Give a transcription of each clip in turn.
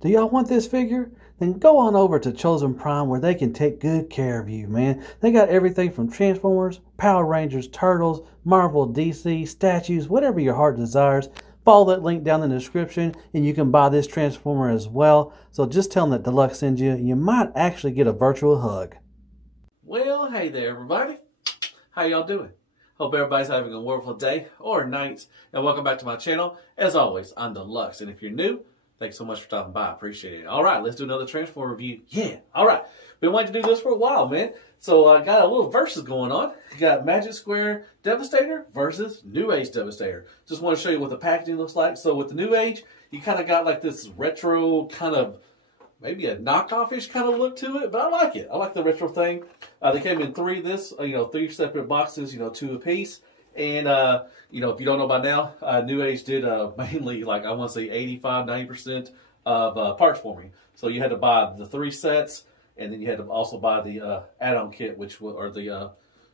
Do y'all want this figure? Then go on over to Chosen Prime where they can take good care of you, man. They got everything from Transformers, Power Rangers, Turtles, Marvel, DC, statues, whatever your heart desires. Follow that link down in the description and you can buy this Transformer as well. So just tell them that Deluxe sends you. You might actually get a virtual hug. Well, hey there, everybody. How y'all doing? Hope everybody's having a wonderful day or night. And welcome back to my channel. As always, I'm Deluxe. And if you're new, thanks so much for stopping by. I appreciate it. All right, let's do another Transformer review. Yeah, all right. Been wanting to do this for a while, man. So I got a little versus going on. You got Magic Square Devastator versus NewAge Devastator. Just want to show you what the packaging looks like. So with the NewAge, you kind of got like this retro kind of, maybe a knockoff-ish kind of look to it, but I like it. I like the retro thing. They came in three separate boxes, 2 apiece. And, if you don't know by now, NewAge did mainly, like, I want to say 85–90% of parts for me. So you had to buy the 3 sets, and then you had to also buy the add-on kit, which or the,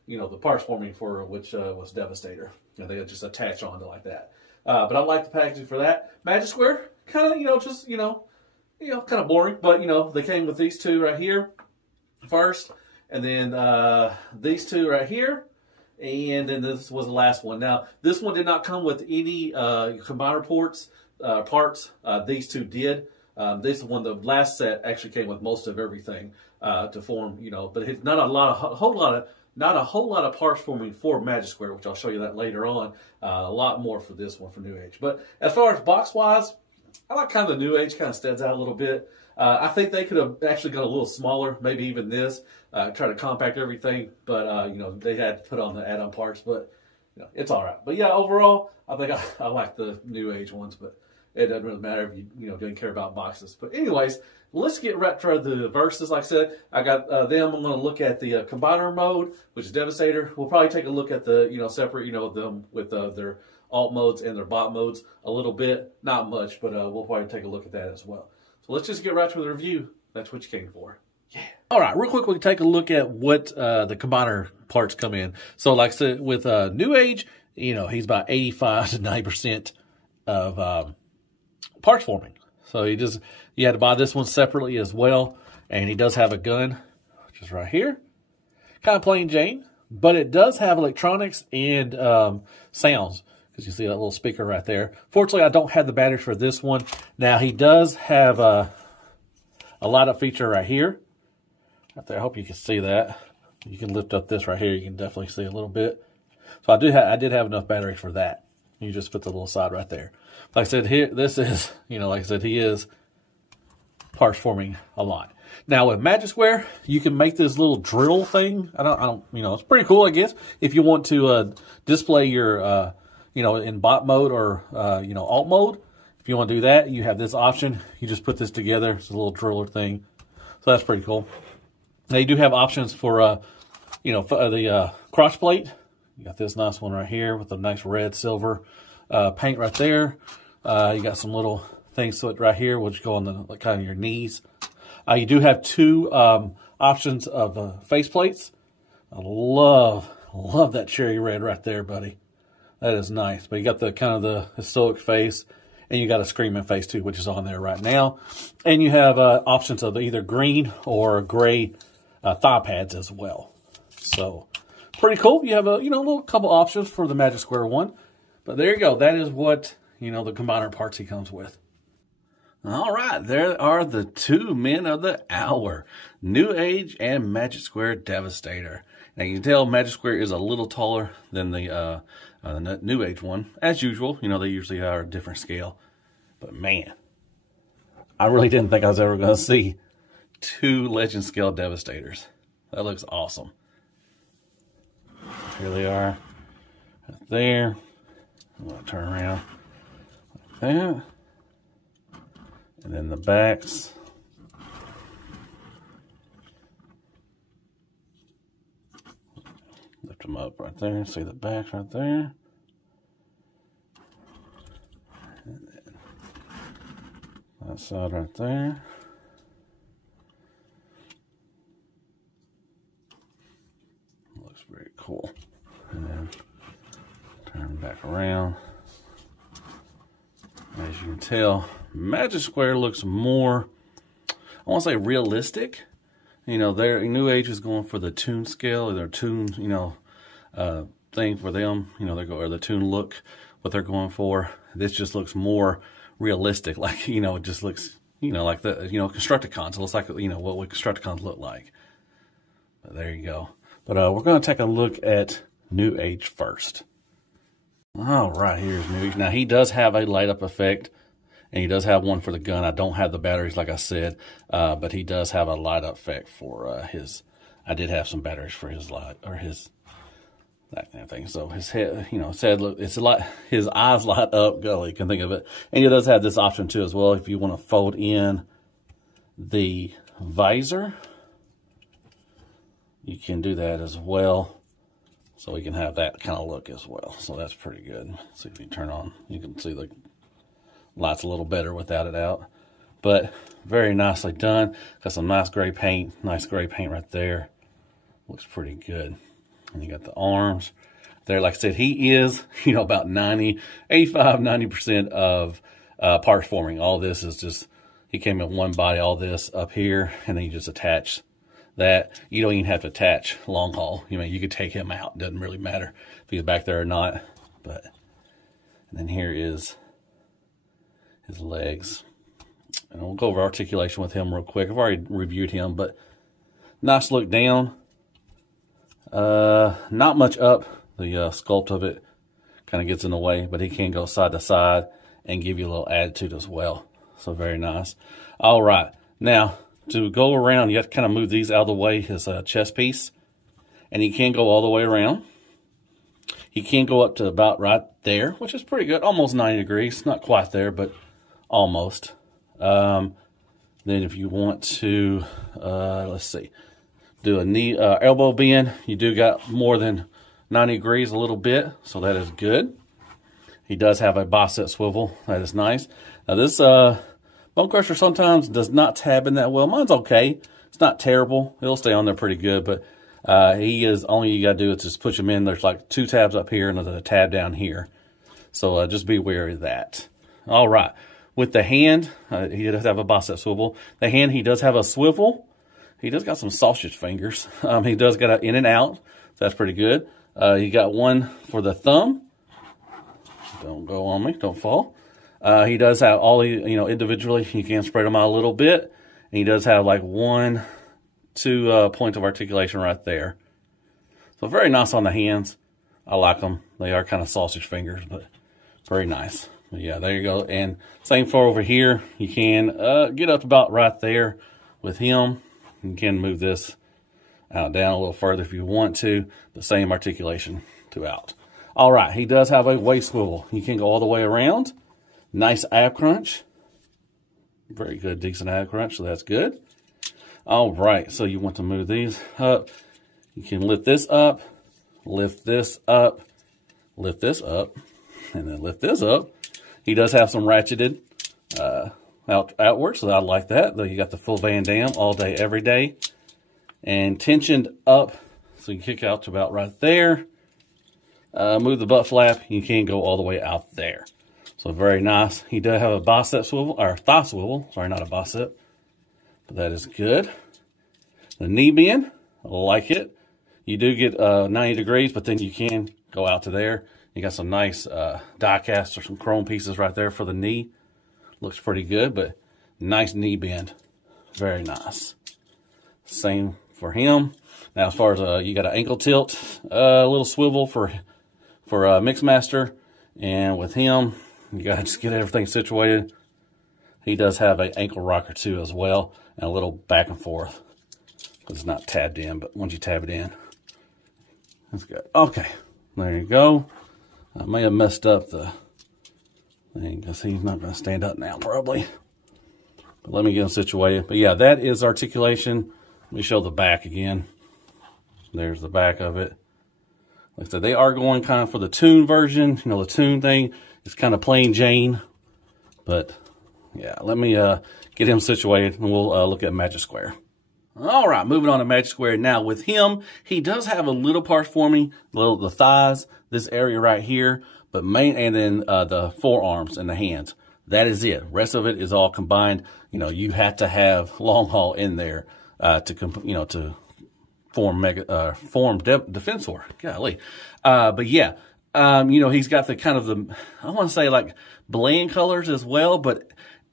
the parts for me for which was Devastator. They just attach onto like that. But I like the packaging for that. Magic Square, kind of, just, kind of boring. But, they came with these 2 right here first, and then these 2 right here. And then this was the last one. Now, this one did not come with any combiner parts. These 2 did. This one, the last set, actually came with most of everything to form, but it's not a whole lot of parts forming for Magic Square, which I'll show you that later on. A lot more for this one for NewAge. But as far as box-wise, I like kind of the NewAge, kind of stands out a little bit. I think they could have actually gone a little smaller, maybe even this, try to compact everything, but, they had to put on the add-on parts, but, it's all right. But, yeah, overall, I think I like the NewAge ones, but it doesn't really matter if you, didn't care about boxes. But anyways, let's get right to the verses. Like I said, I got them. I'm going to look at the combiner mode, which is Devastator. We'll probably take a look at the, separate, them with their alt modes and their bot modes a little bit. Not much, but we'll probably take a look at that as well. So let's just get right to the review. That's what you came for. Yeah. All right, real quick, we can take a look at what the combiner parts come in. So like I said, with NewAge, he's about 85–90% of parts forming. So you had to buy this one separately as well. And he does have a gun, which is right here. Kind of plain Jane, but it does have electronics and sounds. Because you see that little speaker right there. Fortunately, I don't have the batteries for this one. Now, he does have a lot of feature right here. Right there, I hope you can see that. You can lift up this right here. You can definitely see a little bit. So I did have enough battery for that. You just put the little side right there. Like I said, here, this is, like I said, he is parts forming a lot. Now, with Magic Square, you can make this little drill thing. I don't, it's pretty cool, I guess. If you want to display your, in bot mode or, alt mode. If you want to do that, you have this option. You just put this together. It's a little driller thing. So that's pretty cool. Now, you do have options for, the cross plate. You got this nice one right here with a nice red, silver paint right there. You got some little things to it right here, which go on the kind of your knees. You do have 2 options of face plates. I love that cherry red right there, buddy. That is nice. But you got the kind of the historic face, and you got a screaming face too, which is on there right now. And you have options of either green or gray thigh pads as well. So pretty cool. You have a little couple options for the Magic Square one. But there you go. That is what the combiner parts he comes with. All right, there are the 2 men of the hour, NewAge and Magic Square Devastator. Now you can tell Magic Square is a little taller than the NewAge one, as usual. They usually are a different scale. But man, I really didn't think I was ever going to see 2 Legend scale Devastators. That looks awesome. Here they are, right there. I'm going to turn around like that. And then the backs. Lift them up right there. See the backs right there. And then that side right there. Looks very cool. And then turn back around. As you can tell, Magic Square looks more, I want to say realistic. You know, NewAge is going for the tune scale, or their tune, you know, thing for them. You know, they're going, or the tune look, what they're going for. This just looks more realistic. Like, you know, it just looks, you know, like the, you know, Constructicons. It looks like, you know, what would Constructicons look like. But there you go. But we're going to take a look at NewAge first. All right, here's NewAge. Now, he does have a light up effect, and he does have one for the gun. I don't have the batteries, like I said, but he does have a light up effect for his. I did have some batteries for his light, or his, that kind of thing. So his head, you know, said, look, it's a lot, his eyes light up. Golly, you can think of it. And he does have this option too as well. If you want to fold in the visor, you can do that as well. So we can have that kind of look as well. So that's pretty good. Let's see if you turn on, you can see the light's a little better without it out. But very nicely done. Got some nice gray paint right there. Looks pretty good. And you got the arms there. Like I said, he is, you know, about 85–90% of parts forming. All this is just, he came in one body, all this up here, and then you just attach that. You don't even have to attach long haul. You know, you could take him out. It doesn't really matter if he's back there or not. But, and then here is his legs. And we'll go over articulation with him real quick. I've already reviewed him, but nice look down. Not much up. The sculpt of it kind of gets in the way, but he can go side to side and give you a little attitude as well. So very nice. All right. Now, to go around, you have to kind of move these out of the way, his chest piece. And he can go all the way around. He can go up to about right there, which is pretty good. Almost 90 degrees. Not quite there, but almost. Then if you want to, let's see, do a knee, elbow bend, you do got more than 90 degrees a little bit, so that is good. He does have a bicep swivel. That is nice. Now this bone crusher sometimes does not tab in that well. Mine's okay. It's not terrible. It'll stay on there pretty good, but he is, only you got to do is just push him in. There's like 2 tabs up here and there's a tab down here. So just be wary of that. All right. With the hand, he does have a bicep swivel. The hand, he does have a swivel. He does got some sausage fingers. He does got an in and out. So that's pretty good. You got one for the thumb. Don't go on me. Don't fall. He does have all the, you know, individually, you can spread them out a little bit. And he does have like 1, 2 points of articulation right there. So very nice on the hands. I like them. They are kind of sausage fingers, but very nice. But yeah, there you go. And same for over here. You can get up about right there with him. You can move this out down a little further if you want to. The same articulation throughout. All right, he does have a waist swivel. You can go all the way around. Nice ab crunch. Very good, decent ab crunch, so that's good. All right, so you want to move these up. You can lift this up, lift this up, lift this up, and then lift this up. He does have some ratcheted outward, so I like that. Though you got the full Van Damme all day, every day. And tensioned up, so you can kick out to about right there. Move the butt flap, you can go all the way out there. So very nice. He does have a bicep swivel, or thigh swivel. Sorry, not a bicep. But that is good. The knee bend, I like it. You do get 90 degrees, but then you can go out to there. You got some nice die cast or some chrome pieces right there for the knee. Looks pretty good, but nice knee bend. Very nice. Same for him. Now, as far as you got an ankle tilt, a little swivel for Mixmaster. And with him, you got to just get everything situated. He does have an ankle rocker too as well, and a little back and forth. It's not tabbed in, but once you tab it in, that's good. Okay, there you go. I may have messed up the thing because he's not going to stand up now probably. But let me get him situated. But yeah, that is articulation. Let me show the back again. There's the back of it. Like I said, they are going kind of for the tune version. You know, the tune thing is kind of plain Jane. But yeah, let me get him situated and we'll look at Magic Square. All right, moving on to Magic Square. Now with him, he does have a little part forming, the thighs, this area right here, but and then the forearms and the hands. That is it. Rest of it is all combined. You know, you have to have long haul in there to form Defensor. Golly. But yeah, you know, he's got the kind of I want to say like bland colors as well, but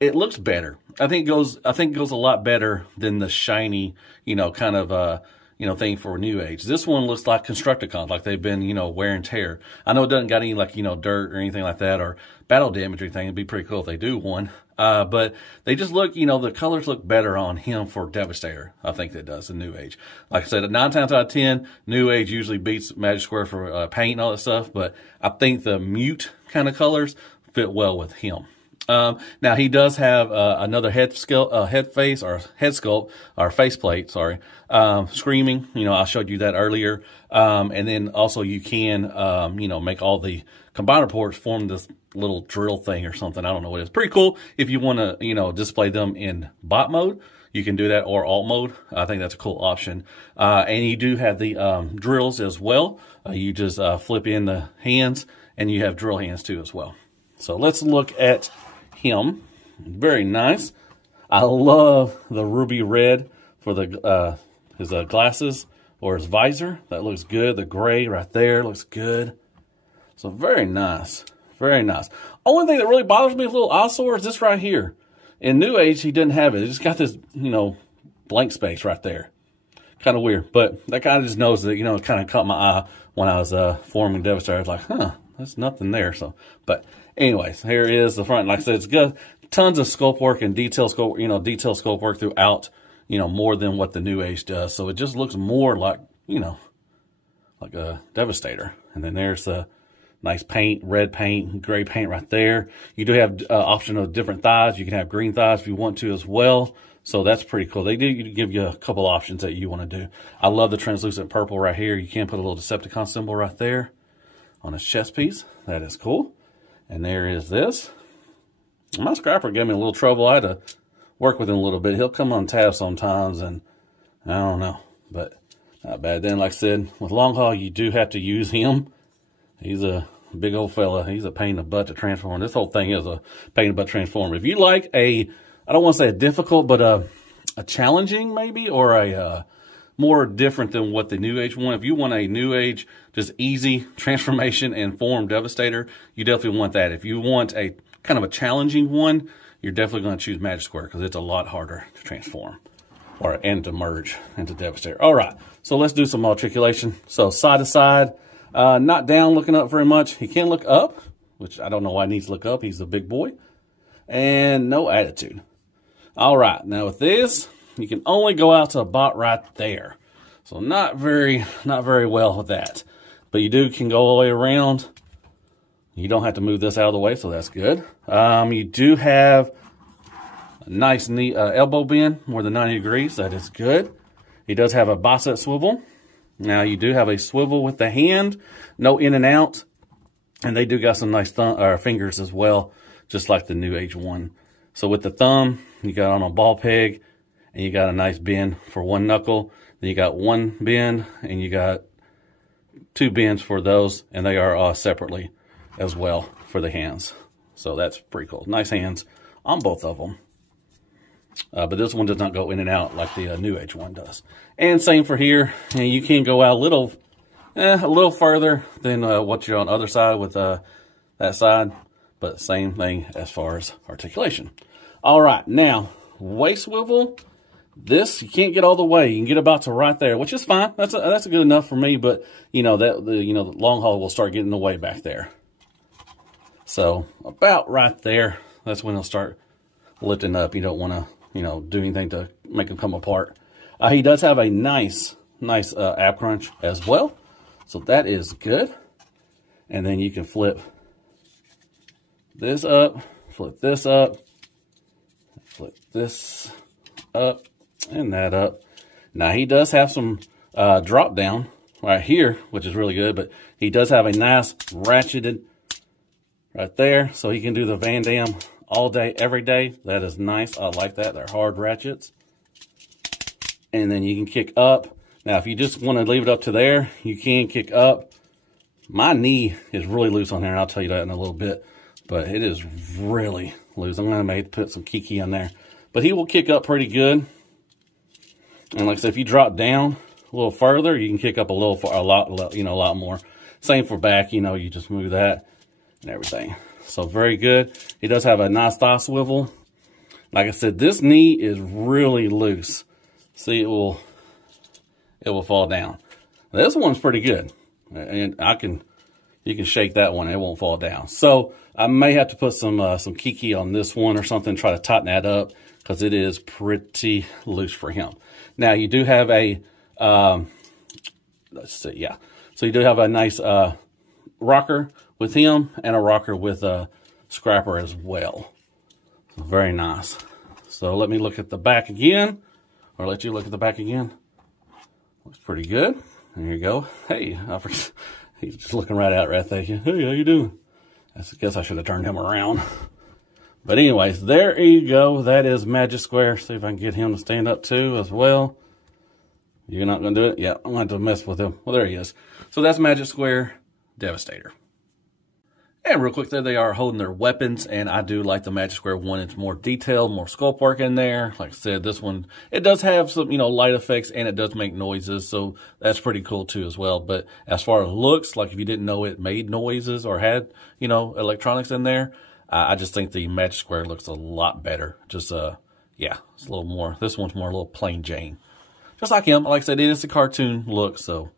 it looks better. I think it goes a lot better than the shiny, you know, kind of thing for NewAge. This one looks like Constructicons, like they've been, you know, wear and tear. I know it doesn't got any like, you know, dirt or anything like that or battle damage or anything. It'd be pretty cool if they do one. But they just look, you know, the colors look better on him for Devastator. I think that does, the NewAge. Like I said, 9 times out of 10, NewAge usually beats Magic Square for paint and all that stuff. But I think the mute kind of colors fit well with him. Now he does have another head sculpt or faceplate, sorry, screaming. You know, I showed you that earlier. And then also you can, you know, make all the combiner ports form this little drill thing or something. I don't know what it is. Pretty cool if you want to, you know, display them in bot mode. You can do that, or alt mode. I think that's a cool option. And you do have the drills as well. You just flip in the hands, and you have drill hands too as well. So let's look at him. Very nice. I love the ruby red for the his glasses or his visor. That looks good. The gray right there looks good. So very nice. Very nice. Only thing that really bothers me, a little eyesore, is this right here. In NewAge, he didn't have it. It just got this, you know, blank space right there. Kind of weird. But that guy just knows that, you know, it kind of caught my eye when I was forming Devastator. I was like, huh, there's nothing there. So, but anyways, here is the front. Like I said, it's got tons of sculpt work and detail sculpt work throughout, you know, more than what the NewAge does. So it just looks more like, you know, like a Devastator. And then there's the nice paint, red paint, gray paint right there. You do have option of different thighs. You can have green thighs if you want to as well. So that's pretty cool. They do give you a couple options that you want to do. I love the translucent purple right here. You can put a little Decepticon symbol right there on his chest piece. That is cool. And there is this. My scrapper gave me a little trouble. I had to work with him a little bit. He'll come on tab sometimes, and I don't know, but not bad. Then, like I said, with long haul, you do have to use him. He's a big old fella. He's a pain in the butt to transform. This whole thing is a pain in the butt transform. If you like I don't want to say a difficult, but a challenging maybe, or a more different than what the NewAge want. If you want a NewAge, just easy transformation and form Devastator, you definitely want that. If you want a kind of a challenging one, you're definitely going to choose Magic Square because it's a lot harder to transform and to merge into Devastator. All right, so let's do some articulation. So side to side. Not down looking up very much. He can look up, which I don't know why he needs to look up. He's a big boy. And no attitude. All right. Now with this, you can only go out to a bot right there. So not very well with that. But you can go all the way around. You don't have to move this out of the way, so that's good. You do have a nice knee, elbow bend, more than 90 degrees. That is good. He does have a bicep swivel. Now, you do have a swivel with the hand, no in and out, and they do got some nice fingers as well, just like the NewAge one. So with the thumb, you got on a ball peg, and you got a nice bend for one knuckle. Then you got one bend, and you got two bends for those, and they are separately as well for the hands. So that's pretty cool. Nice hands on both of them. But this one does not go in and out like the NewAge one does. And same for here. And you can go out a little further than what you're on the other side with that side. But same thing as far as articulation. All right, now waist swivel. This you can't get all the way. You can get about to right there, which is fine. That's good enough for me. But you know the long haul will start getting in the way back there. So about right there. That's when it'll start lifting up. You don't want to do anything to make them come apart. He does have a nice ab crunch as well. So that is good. And then you can flip this up, flip this up, flip this up, and that up. Now he does have some drop down right here, which is really good, but he does have a nice ratcheted right there. So he can do the Van Damme all day, every day. That is nice. I like that. They're hard ratchets. And then you can kick up. Now, if you just want to leave it up to there, you can kick up. My knee is really loose on there, and I'll tell you that in a little bit. but it is really loose. I'm going to maybe put some Kiki on there. But he will kick up pretty good. And like I said, if you drop down a little further, you can kick up a lot more. Same for back, you just move that and everything. So very good. He does have a nice thigh swivel. Like I said, this knee is really loose. See, it will fall down. This one's pretty good. And you can shake that one, it won't fall down. So I may have to put some Kiki on this one or something, try to tighten that up, because it is pretty loose for him. Now you do have a, let's see, yeah. So you do have a nice rocker with him and a rocker with a scrapper as well. Very nice. So let me look at the back again, or let you look at the back again. Looks pretty good. There you go. Hey, he's just looking right out right there. Hey, how you doing? I guess I should have turned him around. But anyways, there you go. That is Magic Square. See if I can get him to stand up too as well. You're not going to do it? Yeah, I'm going to have to mess with him. Well, there he is. So that's Magic Square Devastator. And real quick, there they are holding their weapons, and I do like the Magic Square one. It's more detailed, more sculpt work in there. Like I said, this one, it does have some, light effects, and it does make noises, so that's pretty cool too as well. But as far as looks, like if you didn't know it made noises or had, electronics in there, I just think the Magic Square looks a lot better. Just, yeah, it's a little more, this one's more a little plain Jane. Just like him, like I said, it is a cartoon look, so,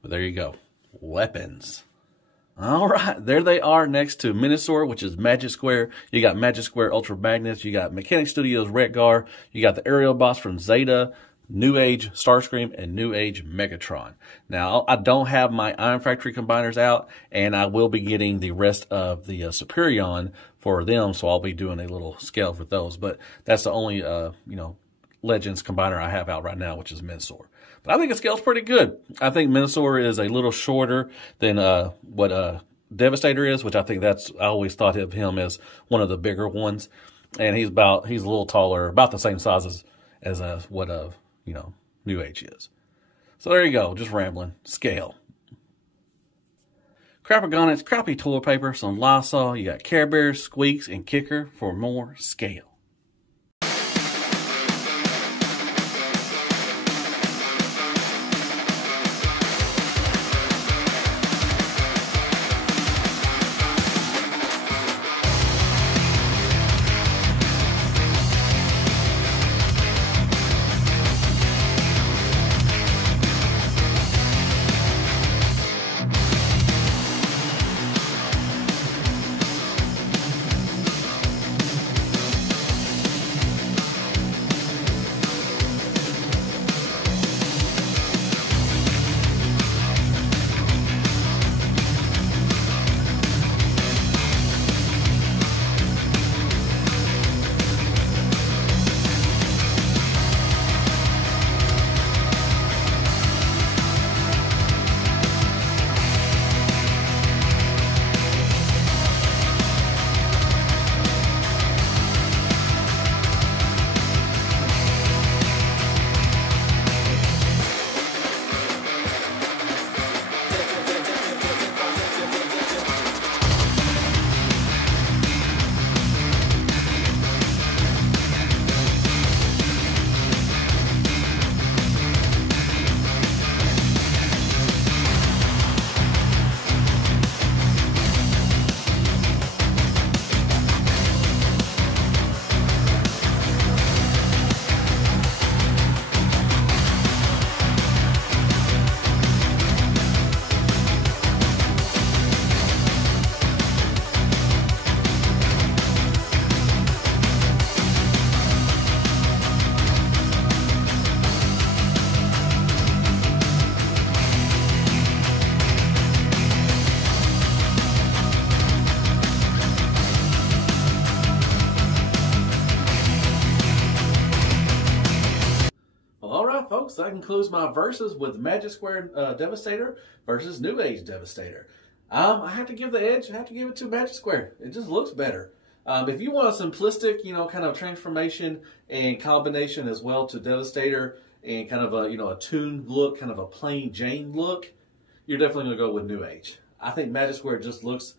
but there you go. Weapons. All right, there they are next to Minosaur, which is Magic Square. You got Magic Square Ultra Magnets. You got Mechanic Studios Redgar. You got the aerial boss from Zeta, NewAge Starscream, and NewAge Megatron. Now, I don't have my Iron Factory combiners out, and I will be getting the rest of the Superion for them, so I'll be doing a little scale for those. But that's the only, Legends combiner I have out right now, which is Minosaur. But I think it scales pretty good. I think Minosaur is a little shorter than what Devastator is, which I think I always thought of him as one of the bigger ones. And he's a little taller, about the same size as what NewAge is. So there you go, just rambling. Scale. Crapagonics, crappy toilet paper, some Lysol. You got Care Bears, Squeaks, and Kicker for more scale. Folks, that concludes my versus with Magic Square Devastator versus NewAge Devastator. I have to give the edge. I have to give it to Magic Square. It just looks better. If you want a simplistic, kind of transformation and combination as well to Devastator and kind of a, a tuned look, kind of a plain Jane look, you're definitely going to go with NewAge. I think Magic Square just looks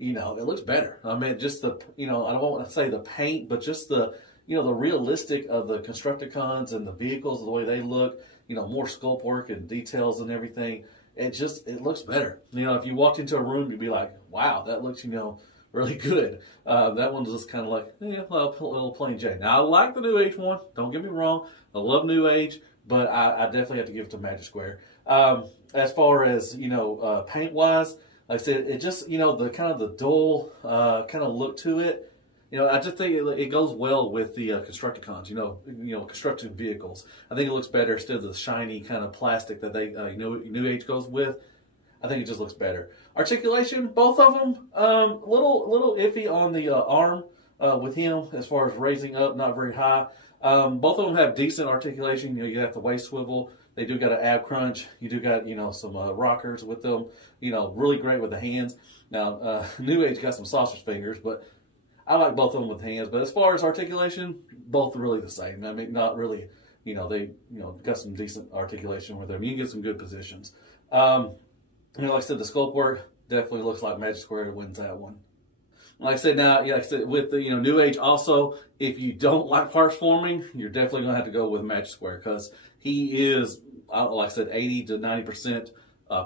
you know, it looks better. I mean, just the, you know, I don't want to say the paint, but just the, you know, the realistic of the Constructicons and the vehicles, the way they look, you know, more sculpt work and details and everything. It looks better. You know, if you walked into a room, you'd be like, wow, that looks, you know, really good. That one's just kind of like, yeah, a little plain Jane. Now, I like the NewAge one. Don't get me wrong. I love NewAge, but I definitely have to give it to Magic Square. As far as, you know, paint-wise, like I said, it just, you know, the kind of the dull kind of look to it. You know, I just think it goes well with the Constructicons, you know, constructed vehicles. I think it looks better instead of the shiny kind of plastic that they, NewAge goes with. I think it just looks better. Articulation, both of them, little iffy on the arm with him as far as raising up, not very high. Both of them have decent articulation. You know, you got the waist swivel. They do got an ab crunch. You do got, you know, some rockers with them. You know, really great with the hands. Now, NewAge got some sausage fingers, but I like both of them with hands. But as far as articulation, both are really the same. I mean, not really, you know, they, you know, got some decent articulation with them. You can get some good positions. You know, like I said, the sculpt work definitely looks like Magic Square wins that one. Like I said, now, like I said, with the, you know, NewAge also, if you don't like parts forming, you're definitely going to have to go with Magic Square because he is, like I said, 80 to 90%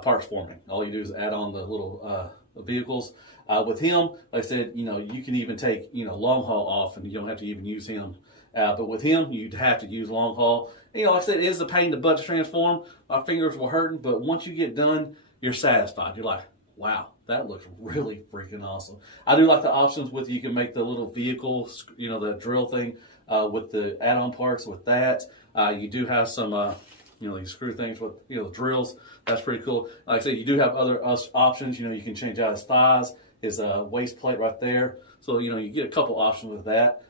parts forming. All you do is add on the little vehicles. With him, like I said, you know, you can even take, you know, long haul off and you don't have to even use him. But with him, you'd have to use long haul. And, you know, like I said, it is a pain in the butt to transform. My fingers were hurting, but once you get done, you're satisfied. You're like, wow, that looks really freaking awesome. I do like the options with you can make the little vehicle, you know, the drill thing with the add-on parts with that. You do have some, you know, these screw things with, you know, drills. That's pretty cool. Like I said, you do have other options. You know, you can change out his thighs, his waist plate right there. So, you know, you get a couple options with that.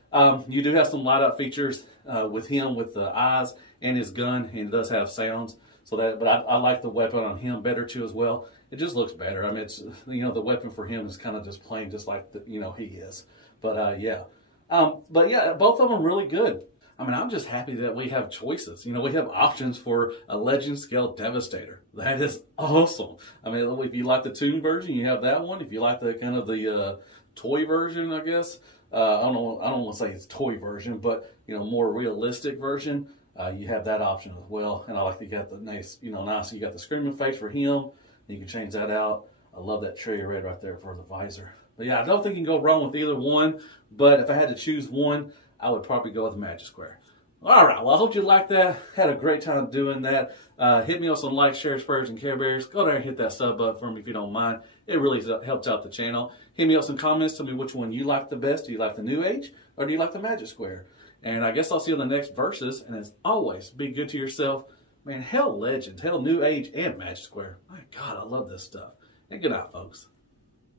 You do have some light-up features with him with the eyes and his gun, and it does have sounds. So that, but I like the weapon on him better too as well. It just looks better. I mean, it's, you know, the weapon for him is kind of just plain, just like the, you know, he is. But yeah, both of them really good. I mean, I'm just happy that we have choices. You know, we have options for a Legend Scale Devastator. That is awesome. I mean, if you like the Toon version, you have that one. If you like the kind of the toy version, I guess, I don't want to say it's toy version, but you know, more realistic version. You have that option as well, and I like that you got the nice, you know, nice. You got the screaming face for him. You can change that out. I love that cherry red right there for the visor. But yeah, I don't think you can go wrong with either one. But if I had to choose one, I would probably go with the Magic Square. All right, well, I hope you liked that. Had a great time doing that. Hit me with some likes, shares, spurs, and Care Bears. Go there and hit that sub button for me if you don't mind. It really helps out the channel. Hit me with some comments. Tell me which one you like the best. Do you like the NewAge or do you like the Magic Square? And I guess I'll see you in the next verses. And as always, be good to yourself. Man, hell Legends, hell NewAge, and Magic Square. My God, I love this stuff. And good night, folks.